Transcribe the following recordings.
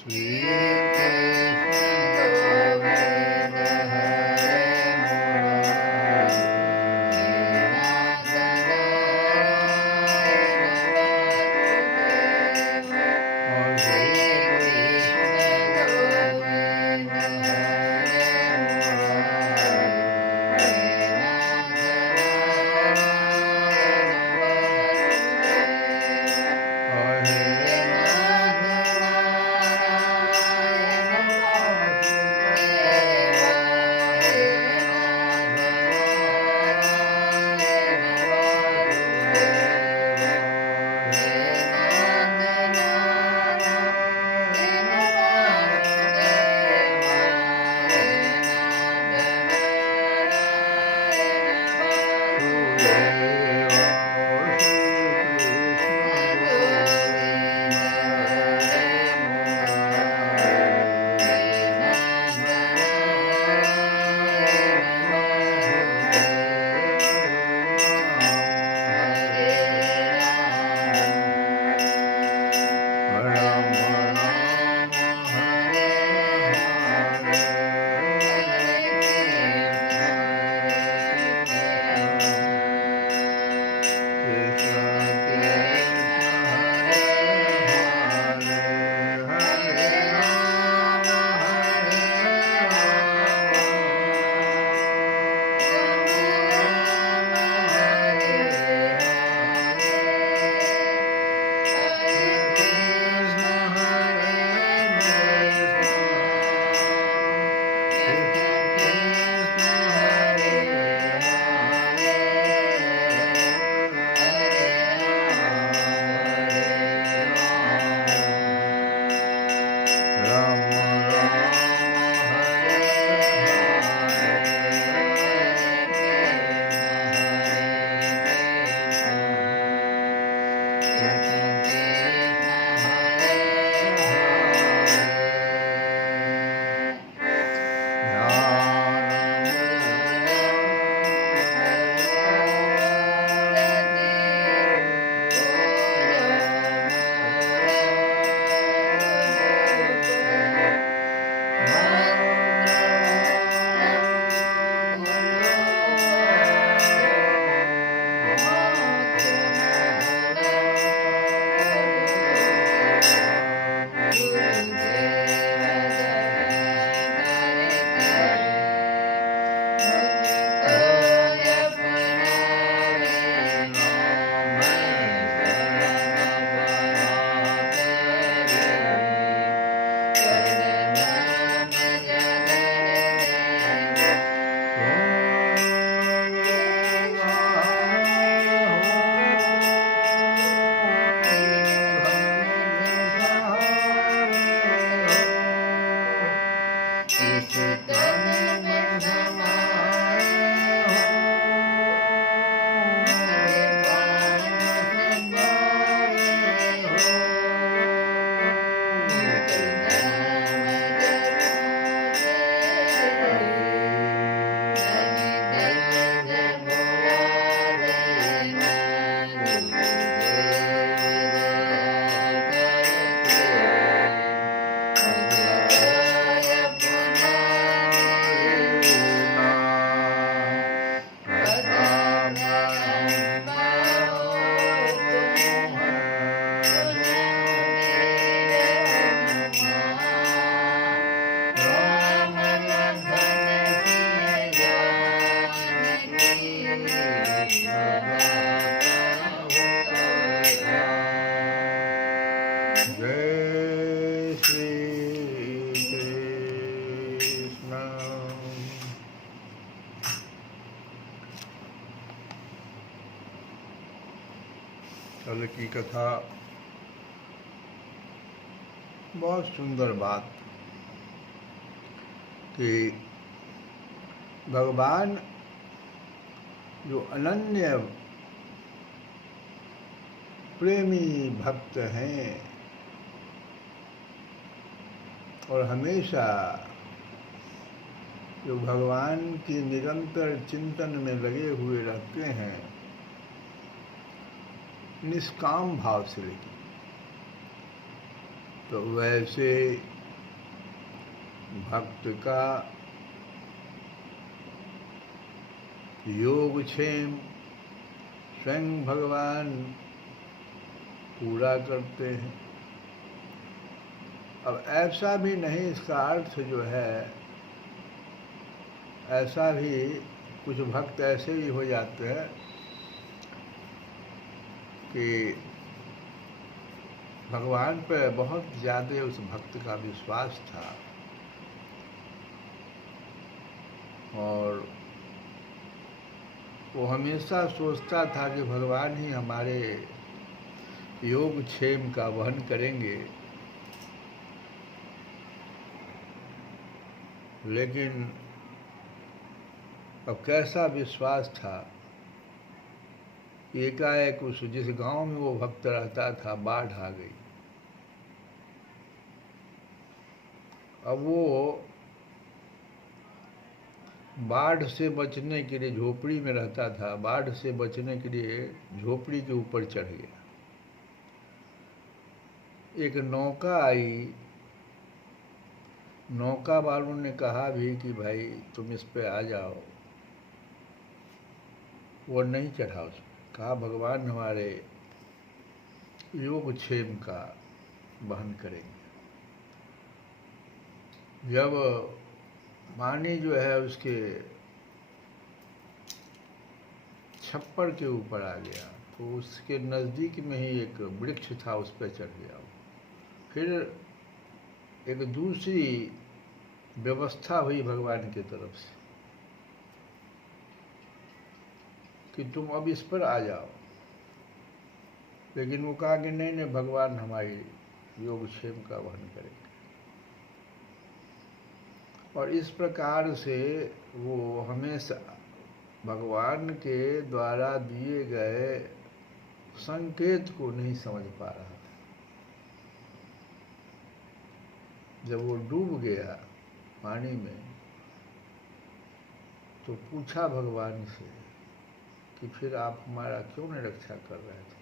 श्री कृष्ण गोविंद हरे कल की कथा बहुत सुंदर बात कि भगवान जो अनन्य प्रेमी भक्त हैं और हमेशा जो भगवान की निरंतर चिंतन में लगे हुए रहते हैं, निष्काम भाव से, तो वैसे भक्त का योगक्षेम स्वयं भगवान पूरा करते हैं। अब ऐसा भी नहीं, इसका अर्थ जो है, ऐसा भी कुछ भक्त ऐसे भी हो जाते हैं कि भगवान पर बहुत ज़्यादा उस भक्त का विश्वास था और वो हमेशा सोचता था कि भगवान ही हमारे योगक्षेम का वहन करेंगे। लेकिन अब कैसा विश्वास था, एकाएक उस जिस गांव में वो भक्त रहता था बाढ़ आ गई। अब वो बाढ़ से बचने के लिए झोपड़ी में रहता था, बाढ़ से बचने के लिए झोपड़ी के ऊपर चढ़ गया। एक नौका आई, नौका वालों ने कहा भी कि भाई तुम इस पे आ जाओ, वो नहीं चढ़ा उस पर। कहा भगवान हमारे योगक्षेम का वहन करेंगे। जब पानी जो है उसके छप्पर के ऊपर आ गया तो उसके नज़दीक में ही एक वृक्ष था, उस पर चढ़ गया। फिर एक दूसरी व्यवस्था हुई भगवान की तरफ से कि तुम अब इस पर आ जाओ, लेकिन वो कहा कि नहीं नहीं, भगवान हमारी योगक्षेम का वहन करेंगे। और इस प्रकार से वो हमेशा भगवान के द्वारा दिए गए संकेत को नहीं समझ पा रहा। जब वो डूब गया पानी में तो पूछा भगवान से कि फिर आप हमारा क्यों नहीं रक्षा कर रहे थे।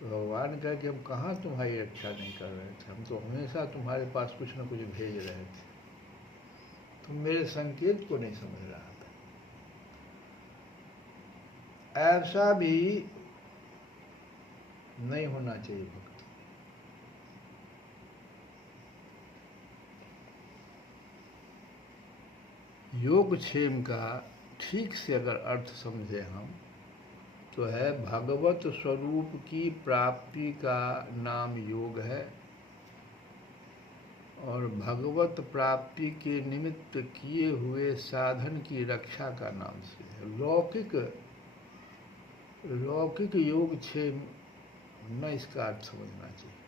तो भगवान कहा कि हम कहाँ तुम्हारी रक्षा नहीं कर रहे थे, हम तो हमेशा तुम्हारे पास कुछ न कुछ भेज रहे थे, तुम मेरे संकेत को नहीं समझ रहा था। ऐसा भी नहीं होना चाहिए भक्त। योगक्षेम का ठीक से अगर अर्थ समझे हम तो है भगवत स्वरूप की प्राप्ति का नाम योग है और भगवत प्राप्ति के निमित्त किए हुए साधन की रक्षा का नाम से है। लौकिक योगक्षेम न इसका अर्थ समझना चाहिए।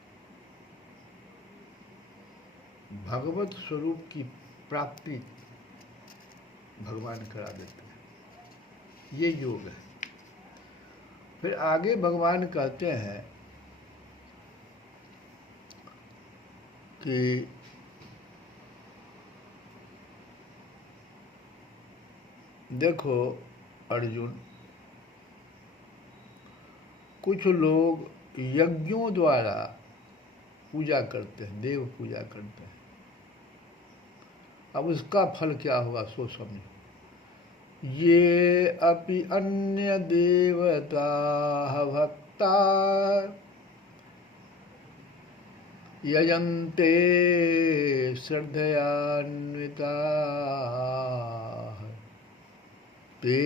भगवत स्वरूप की प्राप्ति भगवान करा देते हैं, ये योग है। फिर आगे भगवान कहते हैं कि देखो अर्जुन, कुछ लोग यज्ञों द्वारा पूजा करते हैं, देव पूजा करते हैं। अब उसका फल क्या होगा सो समझो। ये अपि अन्य देवता भक्ता यजन्ते श्रद्धयान्विता ते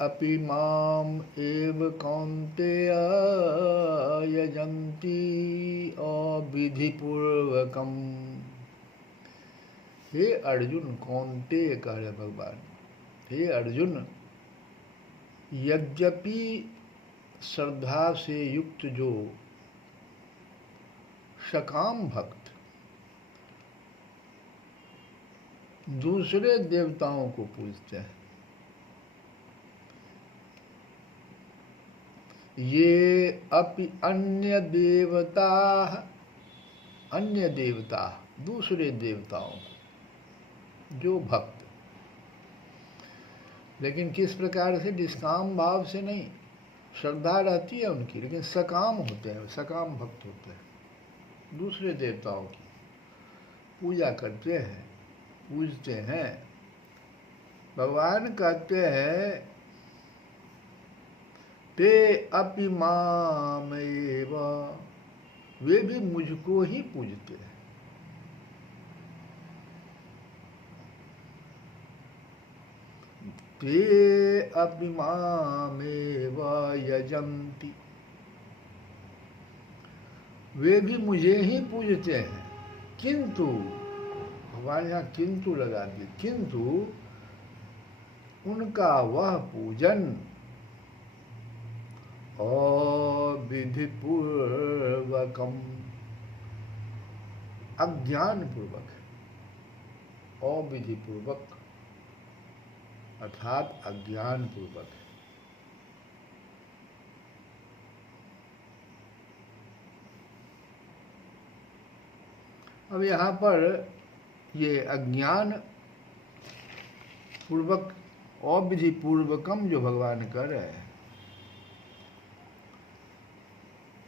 अपि माम एव कौन्तेय यजन्ति अविधिपूर्वकम्। हे अर्जुन, कौन्तेय कह रहे भगवान, हे अर्जुन, यद्यपि श्रद्धा से युक्त जो सकाम भक्त दूसरे देवताओं को पूजते हैं, ये अपि अन्य देवता, अन्य देवता दूसरे देवताओं को, जो भक्त, लेकिन किस प्रकार से, निष्काम भाव से नहीं, श्रद्धा रहती है उनकी लेकिन सकाम होते हैं, सकाम भक्त होते हैं। दूसरे देवताओं की पूजा करते हैं, पूजते हैं। भगवान कहते हैं ते अपि मामेव, वे भी मुझको ही पूजते हैं। ते अपि मामेव यजन्ति, वे भी मुझे ही पूजते हैं। किंतु, भगवान यहाँ किंतु लगा दिए, किंतु उनका वह पूजन अविधि पूर्वकम, अज्ञान पूर्वक है। अविधि पूर्वक अर्थात अज्ञान पूर्वक है। अब यहाँ पर ये अज्ञान पूर्वक, अविधि पूर्वकम जो भगवान कर रहे हैं,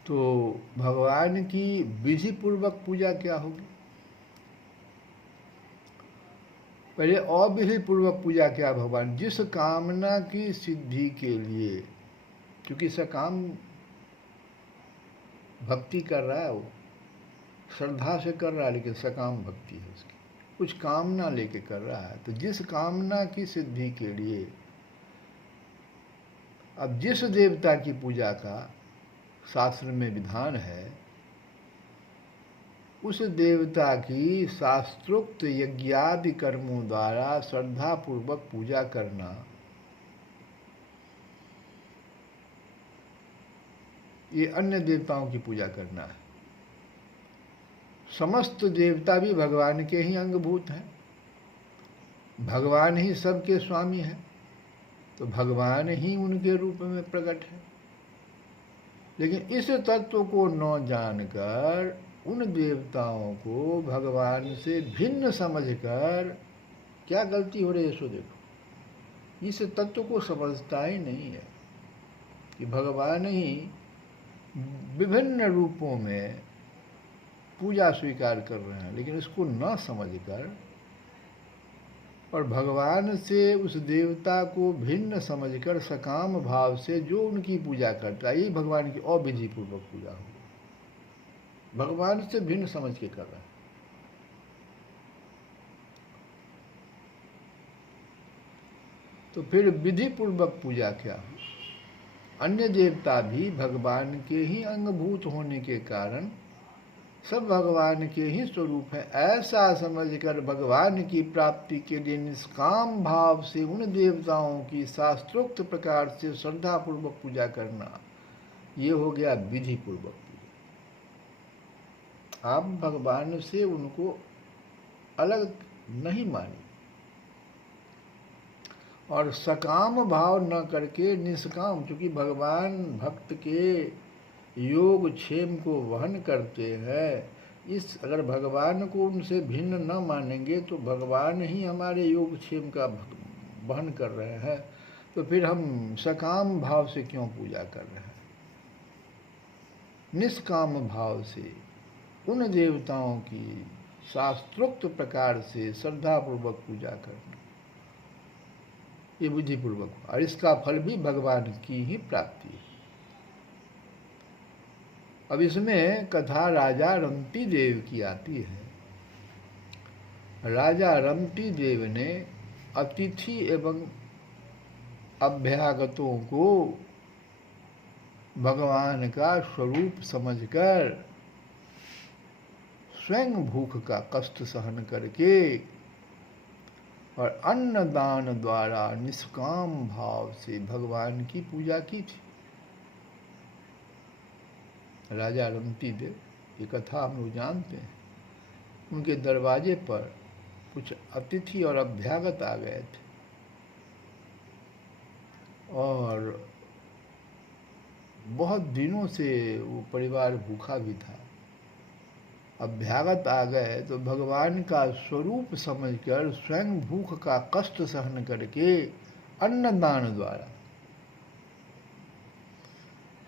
तो भगवान की विधि पूर्वक पूजा क्या होगी? पहले अविधि पूर्वक पूजा क्या? भगवान जिस कामना की सिद्धि के लिए, क्योंकि सकाम भक्ति कर रहा है, वो श्रद्धा से कर रहा है, लेकिन सकाम भक्ति है उसकी, कुछ कामना लेके कर रहा है। तो जिस कामना की सिद्धि के लिए, अब जिस देवता की पूजा का शास्त्र में विधान है, उस देवता की शास्त्रोक्त यज्ञादि कर्मों द्वारा श्रद्धा पूर्वक पूजा करना, ये अन्य देवताओं की पूजा करना है। समस्त देवता भी भगवान के ही अंगभूत हैं, भगवान ही सबके स्वामी हैं, तो भगवान ही उनके रूप में प्रकट है। लेकिन इस तत्व को न जानकर उन देवताओं को भगवान से भिन्न समझकर क्या गलती हो रही है? सो देखो, इस तत्व को समझता ही नहीं है कि भगवान ही विभिन्न रूपों में पूजा स्वीकार कर रहे हैं, लेकिन इसको न समझकर और भगवान से उस देवता को भिन्न समझकर सकाम भाव से जो उनकी पूजा करता है, यही भगवान की अविधि पूर्वक पूजा हो, भगवान से भिन्न समझ के कर रहा है। तो फिर विधि पूर्वक पूजा क्या हो? अन्य देवता भी भगवान के ही अंगभूत होने के कारण सब भगवान के ही स्वरूप है, ऐसा समझकर भगवान की प्राप्ति के लिए निष्काम भाव से उन देवताओं की शास्त्रोक्त प्रकार से श्रद्धा पूर्वक पूजा करना, ये हो गया विधि पूर्वक पूजा। आप भगवान से उनको अलग नहीं मानिए और सकाम भाव न करके निष्काम, क्योंकि भगवान भक्त के योग क्षेम को वहन करते हैं। इस अगर भगवान को उनसे भिन्न न मानेंगे तो भगवान ही हमारे योग क्षेम का वहन कर रहे हैं, तो फिर हम सकाम भाव से क्यों पूजा कर रहे हैं? निष्काम भाव से उन देवताओं की शास्त्रोक्त प्रकार से श्रद्धापूर्वक पूजा करना, ये बुद्धिपूर्वक, और इसका फल भी भगवान की ही प्राप्ति है। अब इसमें कथा राजा रंती देव की आती है। राजा रंती देव ने अतिथि एवं अभ्यागतों को भगवान का स्वरूप समझकर स्वयं भूख का कष्ट सहन करके और अन्नदान द्वारा निष्काम भाव से भगवान की पूजा की थी। राजा रंती देव, ये कथा हम लोग जानते हैं। उनके दरवाजे पर कुछ अतिथि और अभ्यागत आ गए थे और बहुत दिनों से वो परिवार भूखा भी था। अभ्यागत आ गए तो भगवान का स्वरूप समझकर स्वयं भूख का कष्ट सहन करके अन्नदान द्वारा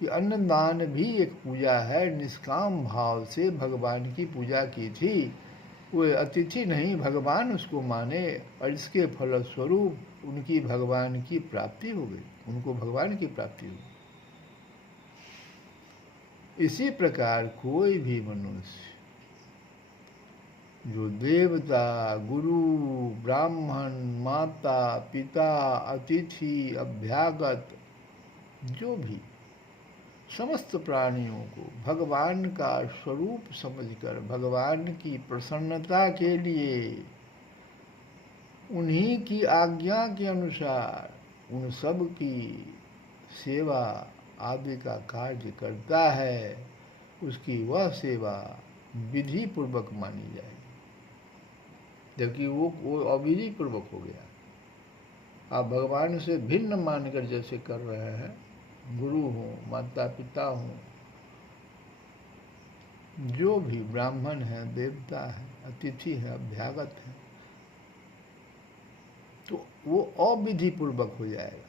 कि अन्नदान भी एक पूजा है। निष्काम भाव से भगवान की पूजा की थी, वो अतिथि नहीं भगवान उसको माने, और इसके फलस्वरूप उनकी भगवान की प्राप्ति हो गई, उनको भगवान की प्राप्ति हो गई। इसी प्रकार कोई भी मनुष्य जो देवता, गुरु, ब्राह्मण, माता, पिता, अतिथि, अभ्यागत, जो भी समस्त प्राणियों को भगवान का स्वरूप समझकर भगवान की प्रसन्नता के लिए उन्हीं की आज्ञा के अनुसार उन सब की सेवा आदि का कार्य करता है, उसकी वह सेवा विधि पूर्वक मानी जाएगी। जबकि वो अविधि पूर्वक हो गया। आप भगवान से भिन्न मानकर जैसे कर रहे हैं, गुरु हों, माता पिता हों, जो भी ब्राह्मण है, देवता है, अतिथि है, अभ्यागत है, तो वो अविधि पूर्वक हो जाएगा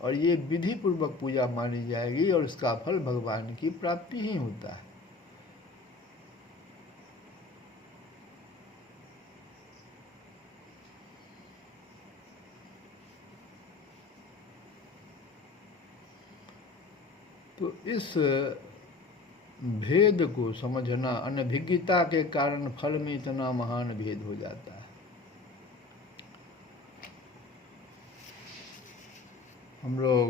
और ये विधि पूर्वक पूजा मानी जाएगी और उसका फल भगवान की प्राप्ति ही होता है। तो इस भेद को समझना, अनभिज्ञता के कारण फल में इतना महान भेद हो जाता है। हम लोग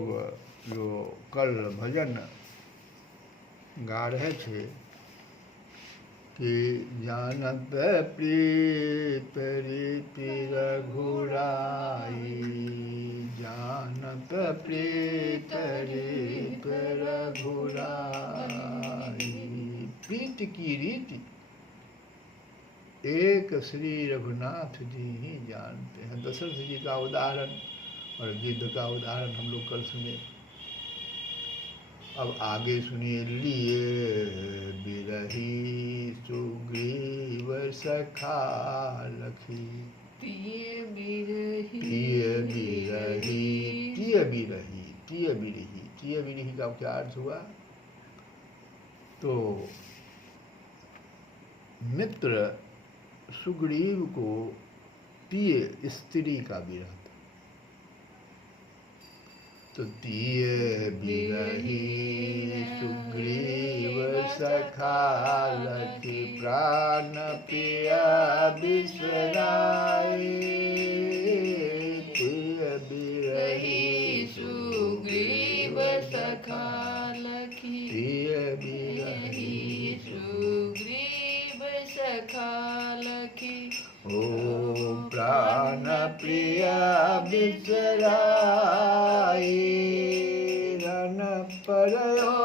जो कल भजन गा रहे थे कि जानत प्रीत रीति रघुराई, जानत प्रीत रीत रघुराई, प्रीत की रीति एक श्री रघुनाथ जी ही जानते हैं। दशरथ जी का उदाहरण और गिद्ध का उदाहरण हम लोग कल सुने। अब आगे सुनिए। लिए बिरही सुग्रीव सखा लखी, तिय बिरही तिय बिरही, तिय बिरही, तिय बिरही, तिय बिरही का क्या अर्थ हुआ? तो मित्र सुग्रीव को तिय स्त्री का विरह, तो तिय बिरही सुग्रीव सखा लखी, प्राण प्रिया बिसराई, तिय बिरही सुग्रीव सखा लखी, तिय बिरही सुग्रीव सखा लखी, ओ प्राण प्रिया बिसराई, रन परयो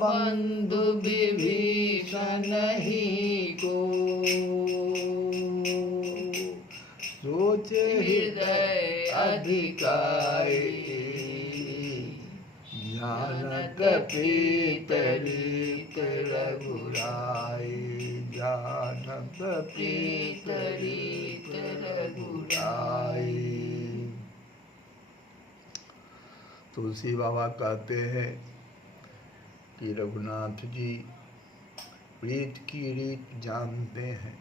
बंधु विभीषण ही को, सोचे हृदय अधिकाई, जानत प्रीत रीत रघुराई, जानत प्रीत रीत रघुराई। तुलसी बाबा कहते हैं कि रघुनाथ जी प्रीत की रीत जानते हैं।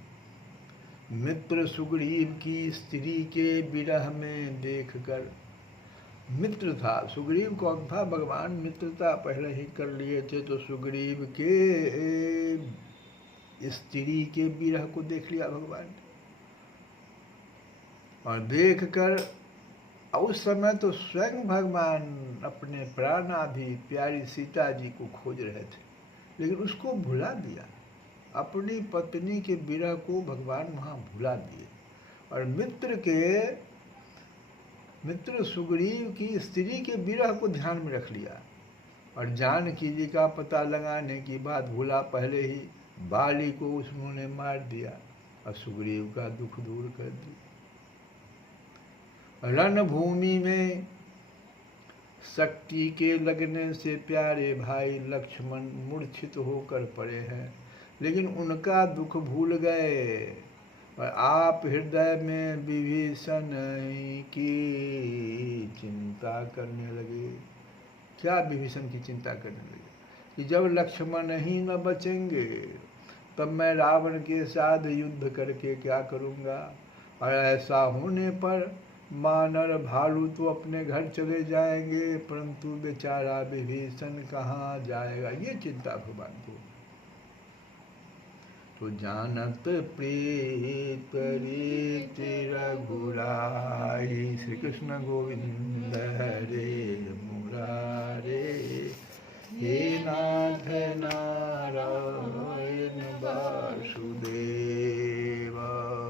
मित्र सुग्रीव की स्त्री के विरह में देखकर, मित्र था सुग्रीव, कौन था? भगवान मित्रता पहले ही कर लिए थे, तो सुग्रीव के स्त्री के विरह को देख लिया भगवान ने, और देखकर उस समय तो स्वयं भगवान अपने प्राणाधि प्यारी सीता जी को खोज रहे थे, लेकिन उसको भुला दिया। अपनी पत्नी के विरह को भगवान वहाँ भुला दिए और मित्र सुग्रीव की स्त्री के विरह को ध्यान में रख लिया, और जानकी जी का पता लगाने की बात भूला, पहले ही बाली को उन्होंने मार दिया और सुग्रीव का दुख दूर कर दिया। रणभूमि में शक्ति के लगने से प्यारे भाई लक्ष्मण मूर्छित होकर पड़े हैं, लेकिन उनका दुख भूल गए और आप हृदय में विभीषण की चिंता करने लगे। क्या विभीषण की चिंता करने लगे कि जब लक्ष्मण ही न बचेंगे तब मैं रावण के साथ युद्ध करके क्या करूँगा, और ऐसा होने पर मानर भालू तो अपने घर चले जाएंगे, परंतु बेचारा विभीषण कहाँ जाएगा, ये चिंता भगवान को। तो जानत प्रीत रीति रघुराई, श्री कृष्ण गोविंद हरे मुरारी।